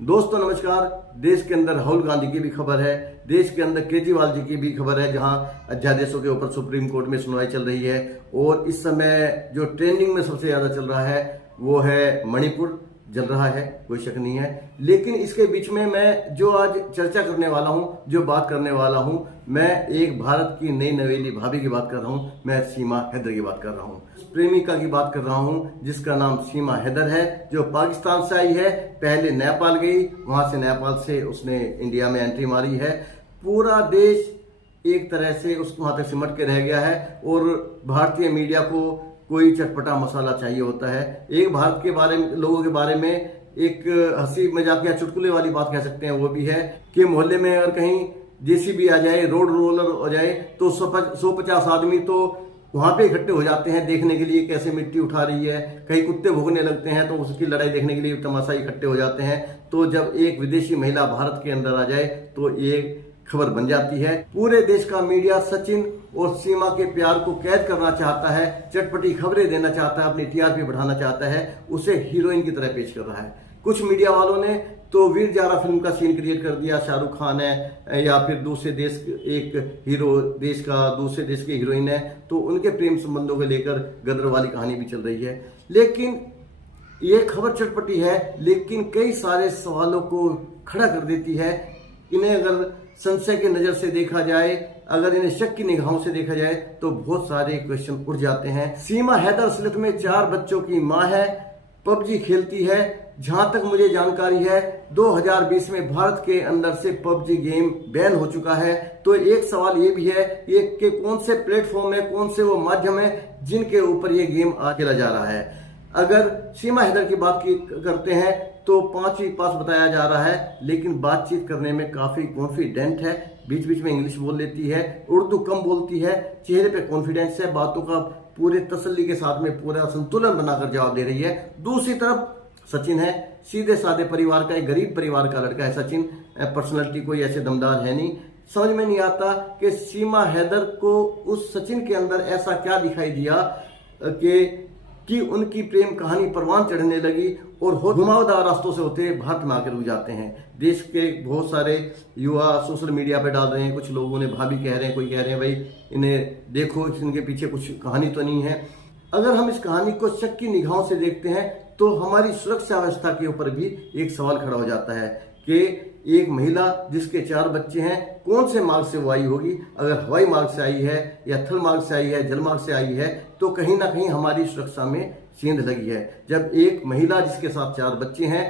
दोस्तों नमस्कार। देश के अंदर राहुल गांधी की भी खबर है, देश के अंदर केजरीवाल जी की भी खबर है, जहां अध्यादेशों के ऊपर सुप्रीम कोर्ट में सुनवाई चल रही है। और इस समय जो ट्रेंडिंग में सबसे ज्यादा चल रहा है वो है मणिपुर जल रहा है, कोई शक नहीं है। लेकिन इसके बीच में मैं जो आज चर्चा करने वाला हूं, जो बात करने वाला हूं, मैं एक भारत की नई नवेली भाभी की बात कर रहा हूं। मैं सीमा हैदर की बात कर रहा हूं, प्रेमिका की बात कर रहा हूं जिसका नाम सीमा हैदर है, जो पाकिस्तान से आई है। पहले नेपाल गई, वहां से नेपाल से उसने इंडिया में एंट्री मारी है। पूरा देश एक तरह से उस वहां तक सिमट के रह गया है और भारतीय मीडिया को कोई चटपटा मसाला चाहिए होता है। एक भारत के बारे में, लोगों के बारे में एक हंसी मजाक या चुटकुले वाली बात कह सकते हैं, वो भी है कि मोहल्ले में अगर कहीं जेसीबी आ जाए, रोड रोलर हो जाए, तो 150 आदमी तो वहां पे इकट्ठे हो जाते हैं देखने के लिए कैसे मिट्टी उठा रही है। कहीं कुत्ते भौंकने लगते हैं तो उसकी लड़ाई देखने के लिए तमाशा इकट्ठे हो जाते हैं। तो जब एक विदेशी महिला भारत के अंदर आ जाए तो ये खबर बन जाती है। पूरे देश का मीडिया सचिन और सीमा के प्यार को कैद करना चाहता है, चटपटी खबरें देना चाहता है, अपनी टीआरपी बढ़ाना चाहता है, उसे हीरोइन की तरह पेश कर रहा है। कुछ मीडिया वालों ने तो वीर जारा फिल्म का सीन क्रिएट कर दिया, शाहरुख खान है या फिर दूसरे देश एक हीरो, देश का दूसरे देश की हीरोइन है, तो उनके प्रेम संबंधों को लेकर गदर वाली कहानी भी चल रही है। लेकिन ये खबर चटपटी है, लेकिन कई सारे सवालों को खड़ा कर देती है। इन्हें अगर संशय की नजर से देखा जाए, अगर इन्हें शक की निगाहों से देखा जाए तो बहुत सारे क्वेश्चन उठ जाते हैं। सीमा हैदर असलियत में 4 बच्चों की मां है, पबजी खेलती है। जहां तक मुझे जानकारी है 2020 में भारत के अंदर से पबजी गेम बैन हो चुका है। तो एक सवाल ये भी है कि कौन से प्लेटफॉर्म है, कौन से वो माध्यम है जिनके ऊपर ये गेम खेला जा रहा है। अगर सीमा हैदर की बात करते हैं तो 5वीं पास बताया जा रहा है, लेकिन बातचीत करने में काफी कॉन्फिडेंट है। बीच बीच में इंग्लिश बोल लेती है, उर्दू कम बोलती है, चेहरे पे कॉन्फिडेंस है, बातों का पूरे तसल्ली के साथ में पूरा संतुलन बनाकर जवाब दे रही है। दूसरी तरफ सचिन है, सीधे साधे परिवार का, एक गरीब परिवार का लड़का है सचिन। पर्सनैलिटी कोई ऐसे दमदार है नहीं। समझ में नहीं आता कि सीमा हैदर को उस सचिन के अंदर ऐसा क्या दिखाई दिया कि उनकी प्रेम कहानी परवान चढ़ने लगी और घुमावदार रास्तों से होते भारत में आकर रुक जाते हैं। देश के बहुत सारे युवा सोशल मीडिया पे डाल रहे हैं, कुछ लोगों ने भाभी कह रहे हैं, कोई कह रहे हैं भाई इन्हें देखो, इनके पीछे कुछ कहानी तो नहीं है। अगर हम इस कहानी को शक की निगाहों से देखते हैं तो हमारी सुरक्षा व्यवस्था के ऊपर भी एक सवाल खड़ा हो जाता है कि एक महिला जिसके 4 बच्चे हैं, कौन से मार्ग से वो आई होगी। अगर हवाई मार्ग से आई है या थल मार्ग से आई है, जल मार्ग से आई है, तो कहीं ना कहीं हमारी सुरक्षा में सेंध लगी है। जब एक महिला जिसके साथ 4 बच्चे हैं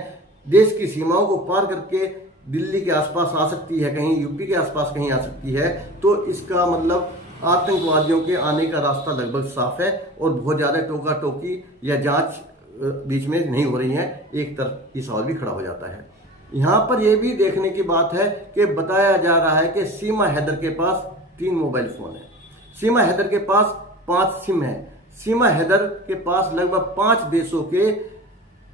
देश की सीमाओं को पार करके दिल्ली के आसपास आ सकती है, कहीं यूपी के आसपास कहीं आ सकती है, तो इसका मतलब आतंकवादियों के आने का रास्ता लगभग साफ है और बहुत ज्यादा टोका टोकी या जांच बीच में नहीं हो रही है। एक तरफ ये सवाल भी खड़ा हो जाता है। यहाँ पर यह भी देखने की बात है कि बताया जा रहा है कि सीमा हैदर के पास 3 मोबाइल फोन है, सीमा हैदर के पास 5 सिम है, सीमा हैदर के पास लगभग 5 देशों के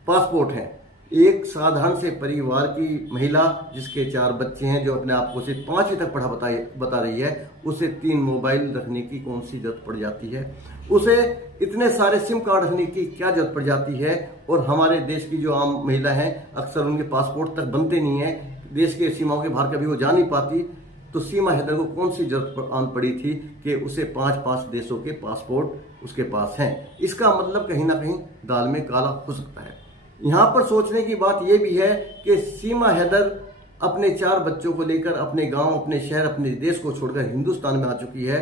पासपोर्ट हैं। एक साधारण से परिवार की महिला जिसके 4 बच्चे हैं, जो अपने आप को सिर्फ 5वीं तक पढ़ा बता रही है, उसे 3 मोबाइल रखने की कौन सी जरूरत पड़ जाती है, उसे इतने सारे सिम कार्ड रखने की क्या जरूरत पड़ जाती है। और हमारे देश की जो आम महिला है, अक्सर उनके पासपोर्ट तक बनते नहीं है, देश के सीमाओं के बाहर कभी वो जा नहीं पाती। तो सीमा हैदर को कौन सी जरूरत आन पड़ी थी कि उसे 5 देशों के पासपोर्ट उसके पास हैं। इसका मतलब कहीं ना कहीं दाल में काला हो सकता है। यहाँ पर सोचने की बात यह भी है कि सीमा हैदर अपने 4 बच्चों को लेकर अपने गांव, अपने शहर, अपने देश को छोड़कर हिंदुस्तान में आ चुकी है,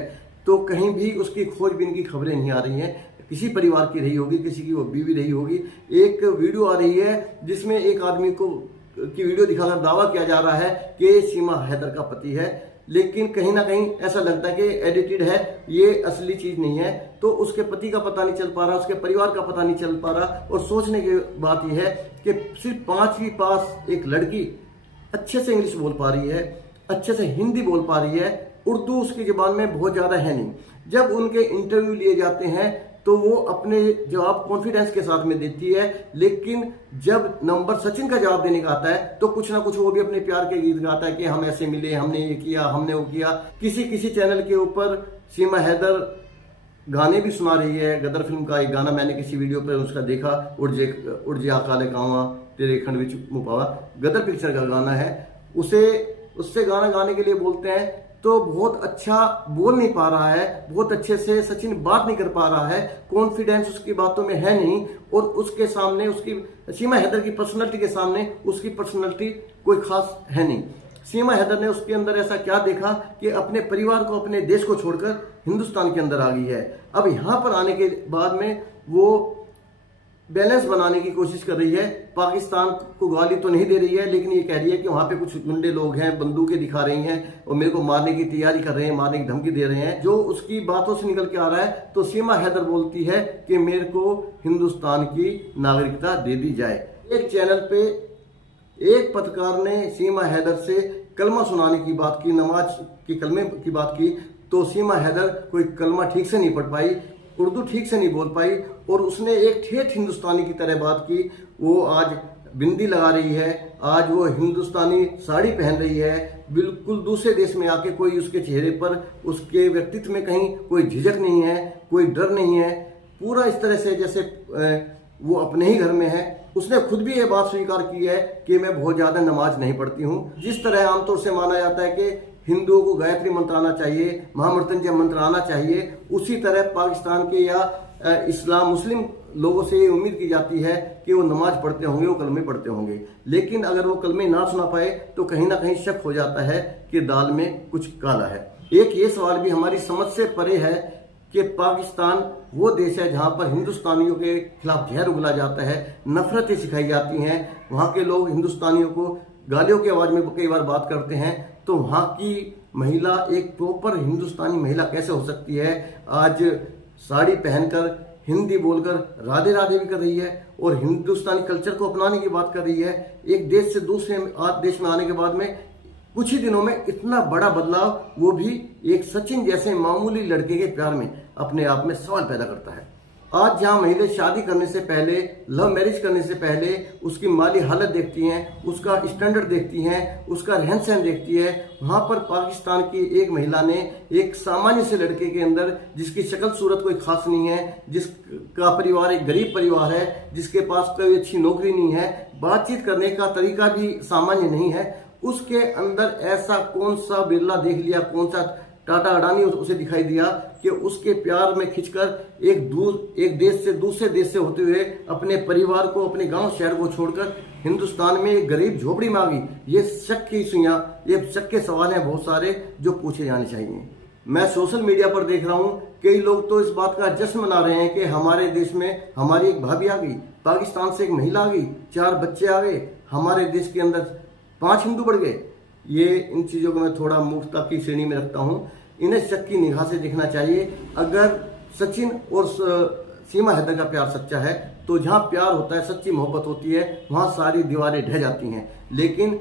तो कहीं भी उसकी खोजबीन की खबरें नहीं आ रही हैं। किसी परिवार की रही होगी, किसी की वो बीवी रही होगी। एक वीडियो आ रही है जिसमें एक आदमी की वीडियो दिखाकर दावा किया जा रहा है कि सीमा हैदर का पति है, लेकिन कहीं ना कहीं ऐसा लगता है कि एडिटेड है, ये असली चीज नहीं है। तो उसके पति का पता नहीं चल पा रहा, उसके परिवार का पता नहीं चल पा रहा। और सोचने की बात यह है कि सिर्फ 5वीं पास एक लड़की अच्छे से इंग्लिश बोल पा रही है, अच्छे से हिंदी बोल पा रही है, उर्दू उसकी जुबान में बहुत ज्यादा है नहीं। जब उनके इंटरव्यू लिए जाते हैं तो वो अपने जवाब कॉन्फिडेंस के साथ में देती है, लेकिन जब नंबर सचिन का जवाब देने का आता है तो कुछ ना कुछ वो भी अपने प्यार के गीत गाता है कि हम ऐसे मिले, हमने ये किया, हमने वो किया। किसी चैनल के ऊपर सीमा हैदर गाने भी सुना रही है। गदर फिल्म का एक गाना मैंने किसी वीडियो पर उसका देखा, उड़ जे आकाले कावा, तेरे खंड विच मुपावा गदर पिक्चर का गाना है, उससे गाना गाने के लिए बोलते हैं तो बहुत अच्छा बोल नहीं पा रहा है, बहुत अच्छे से सचिन बात नहीं कर पा रहा है, कॉन्फिडेंस उसकी बातों में है नहीं, और उसके सामने उसकी सीमा हैदर की पर्सनैलिटी के सामने उसकी पर्सनैलिटी कोई खास है नहीं। सीमा हैदर ने उसके अंदर ऐसा क्या देखा कि अपने परिवार को, अपने देश को छोड़कर हिंदुस्तान के अंदर आ गई है। अब यहाँ पर आने के बाद में वो बैलेंस बनाने की कोशिश कर रही है, पाकिस्तान को गाली तो नहीं दे रही है, लेकिन ये कह रही है कि वहां पे कुछ गुंडे लोग हैं, बंदूकें दिखा रही हैं और मेरे को मारने की तैयारी कर रहे हैं, मारने की धमकी दे रहे हैं। जो उसकी बातों से निकल के आ रहा है, तो सीमा हैदर बोलती है कि मेरे को हिंदुस्तान की नागरिकता दे दी जाए। एक चैनल पे एक पत्रकार ने सीमा हैदर से कलमा सुनाने की बात की, नमाज की कलमे की बात की, तो सीमा हैदर कोई कलमा ठीक से नहीं पढ़ पाई, उर्दू ठीक से नहीं बोल पाई, और उसने एक ठेठ हिंदुस्तानी की तरह बात की। वो आज बिंदी लगा रही है, आज वो हिंदुस्तानी साड़ी पहन रही है, बिल्कुल दूसरे देश में आके कोई उसके चेहरे पर, उसके व्यक्तित्व में कहीं कोई झिझक नहीं है, कोई डर नहीं है, पूरा इस तरह से जैसे वो अपने ही घर में है। उसने खुद भी ये बात स्वीकार की है कि मैं बहुत ज्यादा नमाज नहीं पढ़ती हूँ। जिस तरह आमतौर से माना जाता है कि हिंदुओं को गायत्री मंत्र आना चाहिए, महामृत्युंजय मंत्र आना चाहिए, उसी तरह पाकिस्तान के या इस्लाम मुस्लिम लोगों से ये उम्मीद की जाती है कि वो नमाज पढ़ते होंगे, वो कलमे पढ़ते होंगे। लेकिन अगर वो कलमे ना सुना पाए तो कहीं ना कहीं शक हो जाता है कि दाल में कुछ काला है। एक ये सवाल भी हमारी समझ से परे है कि पाकिस्तान वो देश है जहां पर हिंदुस्तानियों के खिलाफ जहर उगला जाता है, नफरतें सिखाई जाती हैं, वहां के लोग हिंदुस्तानियों को गालियों की आवाज में कई बार बात करते हैं। तो वहां की महिला एक प्रॉपर हिंदुस्तानी महिला कैसे हो सकती है? आज साड़ी पहनकर, हिंदी बोलकर राधे राधे भी कर रही है और हिंदुस्तानी कल्चर को अपनाने की बात कर रही है। एक देश से दूसरे देश में आने के बाद में कुछ ही दिनों में इतना बड़ा बदलाव, वो भी एक सचिन जैसे मामूली लड़के के प्यार में, अपने आप में सवाल पैदा करता है। आज जहां महिलाएं शादी करने से पहले, लव मैरिज करने से पहले उसकी माली हालत देखती हैं, उसका स्टैंडर्ड देखती हैं, उसका रहन सहन देखती है, वहां पर पाकिस्तान की एक महिला ने एक सामान्य से लड़के के अंदर, जिसकी शक्ल सूरत कोई खास नहीं है, जिसका परिवार एक गरीब परिवार है, जिसके पास कोई अच्छी नौकरी नहीं है, बातचीत करने का तरीका भी सामान्य नहीं है, उसके अंदर ऐसा कौन सा बिरला देख लिया, कौन सा टाटा अडानी उसे दिखाई दिया कि उसके प्यार में खिंचकर एक देश से दूसरे देश से होते हुए अपने परिवार को, अपने गांव शहर को छोड़कर हिंदुस्तान में एक गरीब झोपड़ी में आ गई। ये शक की सुइयां, ये शक के सवाल हैं बहुत सारे जो पूछे जाने चाहिए। मैं सोशल मीडिया पर देख रहा हूँ कई लोग तो इस बात का जश्न मना रहे हैं कि हमारे देश में हमारी एक भाभी आ गई, पाकिस्तान से एक महिला आ गई, 4 बच्चे आ गए, हमारे देश के अंदर 5 हिंदू बढ़ गए। ये इन चीजों को मैं थोड़ा मूर्खता की श्रेणी में रखता हूं। इन्हें शक की निगाह से देखना चाहिए। अगर सचिन और सीमा हैदर का प्यार सच्चा है तो जहां प्यार होता है, सच्ची मोहब्बत होती है, वहां सारी दीवारें ढह जाती हैं। लेकिन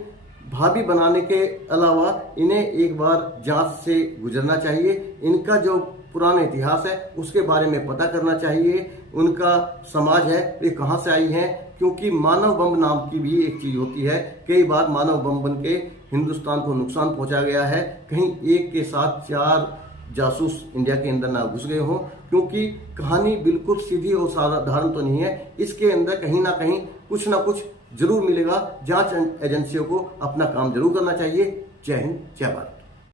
भाभी बनाने के अलावा इन्हें एक बार जांच से गुजरना चाहिए। इनका जो पुराना इतिहास है उसके बारे में पता करना चाहिए। उनका समाज है, वे कहाँ से आई हैं, क्योंकि मानव बम नाम की भी एक चीज होती है। कई बार मानव बम बन के हिंदुस्तान को नुकसान पहुंचा गया है। कहीं एक के साथ 4 जासूस इंडिया के अंदर ना घुस गए हों, क्योंकि कहानी बिल्कुल सीधी और साधारण तो नहीं है। इसके अंदर कहीं ना कुछ जरूर मिलेगा। जांच एजेंसियों को अपना काम जरूर करना चाहिए। जय हिंद, जय भारत।